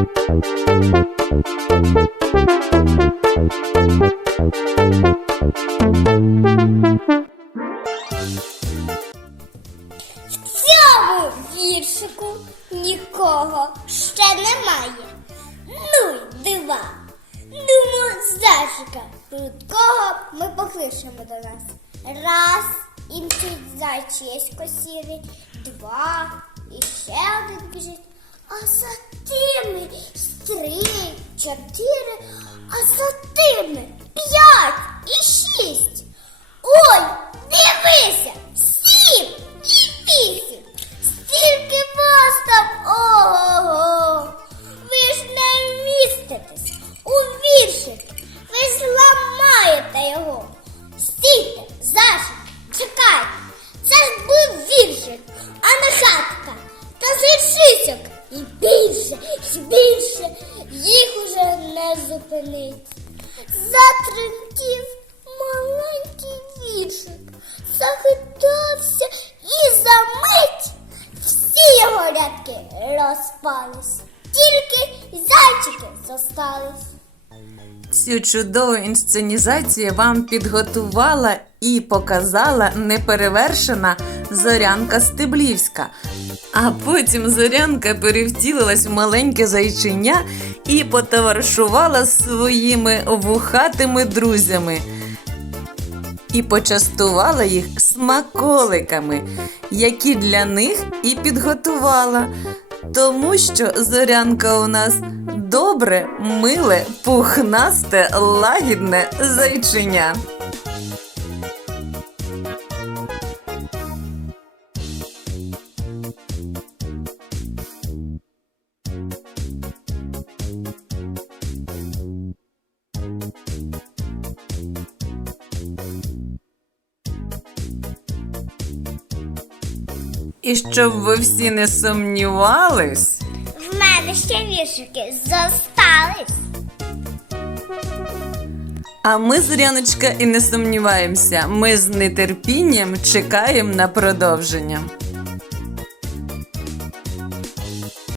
Цьому віршику нікого ще немає. Ну й дива. Думаю, зайчика прудкого ми покличемо до нас. Раз, інший зайчисько сірий, два, і ще один біжить. А за тими три, чотири, а за тими п'ять і шість. Ой, дивися, сім і вісім. Стільки вас там ого. Ви ж не вміститесь у віршик. Ви зламаєте його. Стійте, Заша, чекайте. Це ж був віршик, а не хатка. Та зіршисок. Більше, їх уже не зупинить. Затремтів маленький віршик, захитався і за мить всі його рядки розпались. Тільки зайчики зостались. Цю чудову інсценізацію вам підготувала і показала неперевершена Зорянка Стеблівська. А потім Зорянка перевтілилась в маленьке зайчиня і потоваришувала своїми вухатими друзями. І почастувала їх смаколиками, які для них і підготувала. Тому що зорянка у нас добре, миле, пухнасте, лагідне зайчиня. І щоб ви всі не сумнівались, В мене ще віршики зостались. а ми, Зоряночка, і не сумніваємося. Ми з нетерпінням чекаємо на продовження.